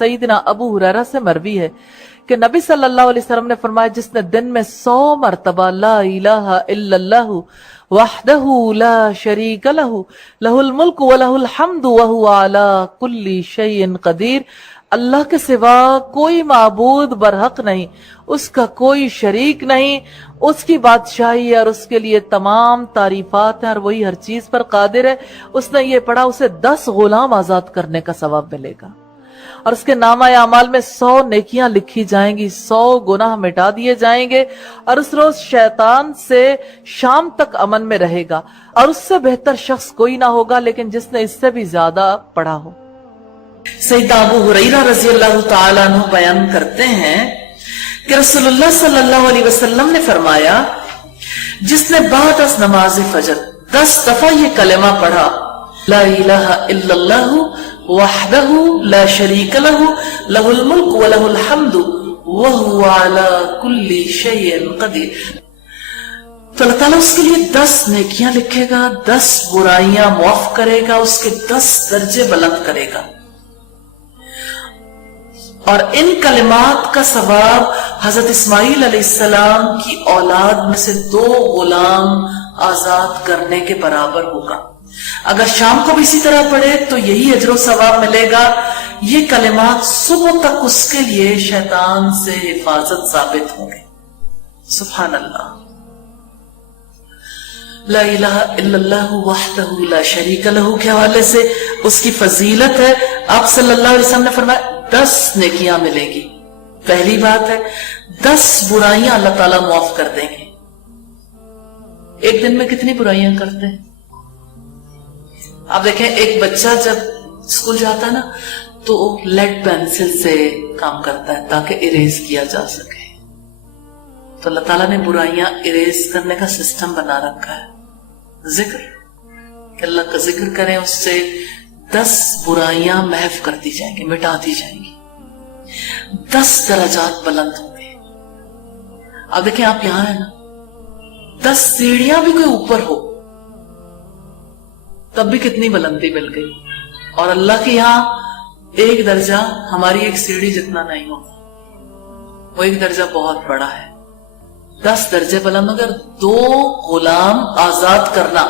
सईदना अबू हुरैरा से मरवी है कि नबी सल्लल्लाहु अलैहि वसल्लम ने फरमाया, जिसने दिन में 100 मरतबा ला इलाहा इल्लल्लाहु वहदहु ला शरीक लहु लहुल मुल्क व लहुल हम्दु व हुवा अला कुल्ली शैइन कदीर, अल्लाह के सिवा कोई माबूद बरहक नहीं, उसका कोई शरीक नहीं, उसकी बादशाही है और उसके लिए तमाम तारीफात हैं और वही हर चीज पर कादिर है। उसने ये पढ़ा, उसे 10 गुलाम आजाद करने का सवाब मिलेगा और उसके नामा अमाल में 100 नेकियां लिखी जाएंगी, 100 गुनाह मिटा दिए जाएंगे और उस रोज शैतान से शाम तक अमन में रहेगा। और उससे बेहतर शख्स कोई ना होगा, लेकिन जिसने इससे भी ज्यादा पढ़ा हो। सैयद अबू हुरैरा रज़ी अल्लाह तआला अन्हु बयान करते हैं कि रसूलुल्लाह सल्लल्लाहु अलैहि वसल्लम ने फरमाया, जिसने बाद अज़ नमाज फजर 10 दफा ये कलमा पढ़ा, ला इलाहा इल्लल्लाहु वहदहु ला शरीक लहु लहुल मुल्क व लहुल हम्दु व हुवा अला कुल्ली शैइन कदीर, तो अल्लाह ताला उसके लिए 10 नेकियां लिखेगा, 10 बुराइयां मुआफ करेगा, उसके 10 दर्जे बुलंद करेगा। और इन कलिमात का सवाब हजरत इस्माइल अलैहिस्सलाम की औलाद में से 2 गुलाम आजाद करने के बराबर होगा। अगर शाम को भी इसी तरह पढ़े तो यही अजर सवाब मिलेगा। ये कलिमात सुबह तक उसके लिए शैतान से हिफाजत साबित होंगे। सुभान अल्लाह। ला इलाहा इल्लल्लाहु वहदहु ला शरीक लहु के हवाले से उसकी फजीलत है। आप सल्लल्लाहु अलैहि वसल्लम ने फरमाया 10 नेकियां मिलेगी। पहली बात है 10 बुराइयां अल्लाह ताला मुआफ कर देंगे। एक दिन में कितनी बुराइयां करते हैं आप देखें। एक बच्चा जब स्कूल जाता है ना तो लेड पेंसिल से काम करता है ताकि इरेज किया जा सके। तो अल्लाह ताला ने बुराइयां इरेज करने का सिस्टम बना रखा है। जिक्र कि अल्लाह का जिक्र करें, उससे 10 बुराइयां महफ कर दी जाएंगी, मिटा दी जाएंगी, 10 दर्जात बुलंद होंगे। अब देखें आप यहां है ना, 10 सीढ़ियां भी कोई ऊपर हो तब भी कितनी बुलंदी मिल गई। और अल्लाह के यहां एक दर्जा हमारी एक सीढ़ी जितना नहीं होगा, वो एक दर्जा बहुत बड़ा है। 10 दर्जे बुलंद। अगर 2 गुलाम आजाद करना,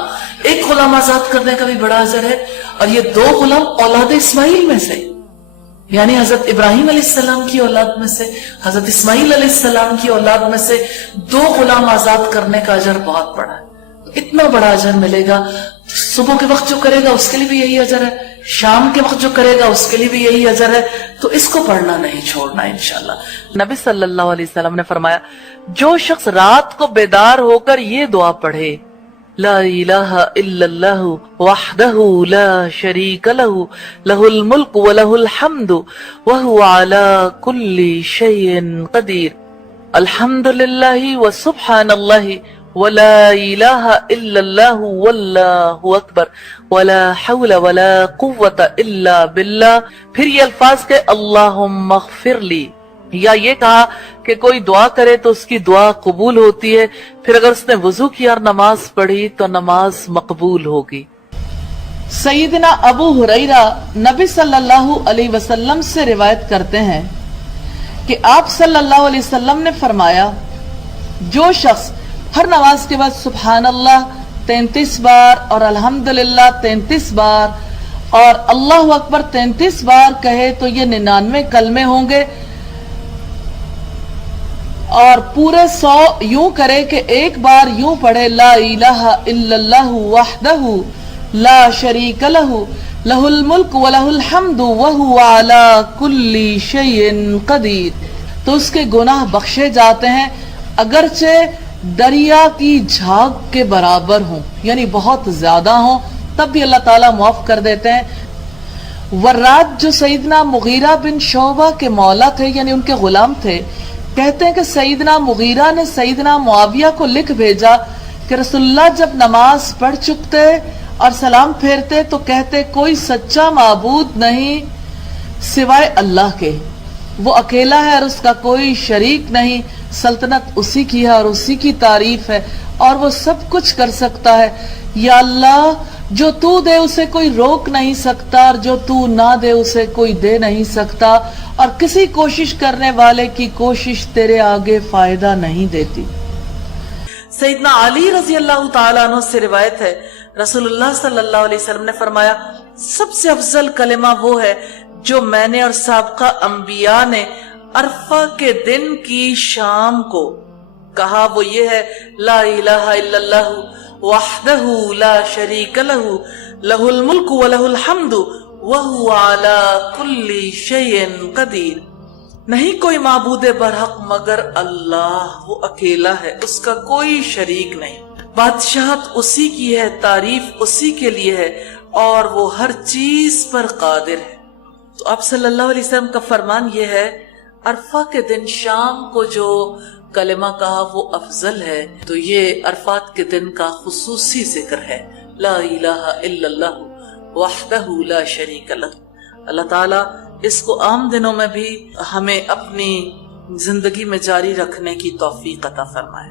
एक गुलाम आजाद करने का भी बड़ा अजर है। और ये 2 गुलाम औलाद इस्माइल में से, यानी हजरत इब्राहिम अलैहिस्सलाम की औलाद में से, हजरत इस्माइल अलैहिस्सलाम की औलाद में से 2 गुलाम आजाद करने का अजर बहुत बड़ा है। इतना बड़ा अजर मिलेगा। सुबह के वक्त जो करेगा उसके लिए भी यही अजर है, शाम के वक्त जो करेगा उसके लिए भी यही अजर है। तो इसको पढ़ना नहीं छोड़ना इंशाल्लाह। नबी सल्लल्लाहु अलैहि वसल्लम ने फरमाया, जो शख्स रात को बेदार होकर ये दुआ पढ़े, ला इलाहा इल्लल्लाहु वहदहु ला शरीक लहु लहुल मुल्क व लहुल हम्दु व हुवा अला कुल्ली शैइन कदीर, अल्हम्दुलिल्लाहि व सुब्हानल्लाहि वला इलाहा इल्लल्लाहु वल्लाहु अकबर वला हौला वला कुव्वता इल्ला बिल्लाह। फिर ये अल्फाज के अल्लाहुम्मा अग़फिरली, या ये कहा कि कोई दुआ करे तो उसकी दुआ कबूल होती है। फिर अगर उसने वुजू किया और नमाज पढ़ी तो नमाज मकबूल होगी। सैयदना अबू हुरैरा नबी सल्लल्लाहु अलैहि वसल्लम से रिवायत करते हैं कि आप सल्लल्लाहु अलैहि वसल्लम ने फरमाया, जो शख्स हर नमाज के बाद सुभान अल्लाह 33 बार और अल्हम्दुलिल्लाह 33 बार और अल्लाहु अकबर 33 बार कहे तो ये 99 कलमे होंगे। और पूरे 100 यूं करे कि एक बार यूं पढ़े, ला इलाहा इल्लल्लाहु वहदहु ला शरीक लहु लहुल मुल्क व लहुल हम्दु व हुवा अला कुल्ली शैइन कदीर, तो उसके गुनाह बख्शे जाते हैं, अगरचे दरिया की झाग के बराबर हों, यानी बहुत ज्यादा हों, तब भी अल्लाह ताला माफ कर देते हैं। वर्राद जो सईदना मुगीरा बिन शोबा के मौला थे, यानी उनके गुलाम थे, कहते हैं कि सईदना मुगीरा ने सईदना मुआविया को लिख भेजा कि रसूलुल्लाह जब नमाज पढ़ चुकते और सलाम फेरते तो कहते, कोई सच्चा माबूद नहीं सिवाय अल्लाह के, वो अकेला है और उसका कोई शरीक नहीं, सल्तनत उसी की है और उसी की तारीफ है और वो सब कुछ कर सकता है। या अल्लाह جو تو دے اسے کوئی روک نہیں سکتا اور جو تو نہ دے اسے کوئی دے نہیں سکتا، اور کسی کوشش کرنے والے کی کوشش تیرے آگے فائدہ نہیں دیتی۔ سیدنا علی رضی اللہ تعالیٰ عنہ سے روایت ہے، رسول اللہ صلی اللہ علیہ وسلم نے فرمایا سب سے افضل کلمہ وہ ہے جو میں نے اور سابقہ انبیاء نے عرفہ کے دن کی شام کو کہا، وہ یہ ہے لا الہ الا اللہ وحدہ لا شریک لہ لہ الملک ولہ الحمد وہو علی کل شیء قدیر۔ نہیں کوئی معبود برحق مگر اللہ، وہ اکیلا ہے، اس کا کوئی شریک نہیں، بادشاہت اسی کی ہے، تعریف اسی کے لیے ہے، اور وہ ہر چیز پر قادر ہے۔ تو آپ صلی اللہ علیہ وسلم کا فرمان یہ ہے عرفہ کے دن شام کو جو کلمہ کہا وہ افضل ہے، تو یہ عرفات کے دن کا خصوصی ذکر ہے، لا الہ الا اللہ وحدہ لا شریک لہ۔ اللہ تعالیٰ اس کو عام دنوں میں بھی ہمیں اپنی زندگی میں جاری رکھنے کی توفیق عطا فرمائے۔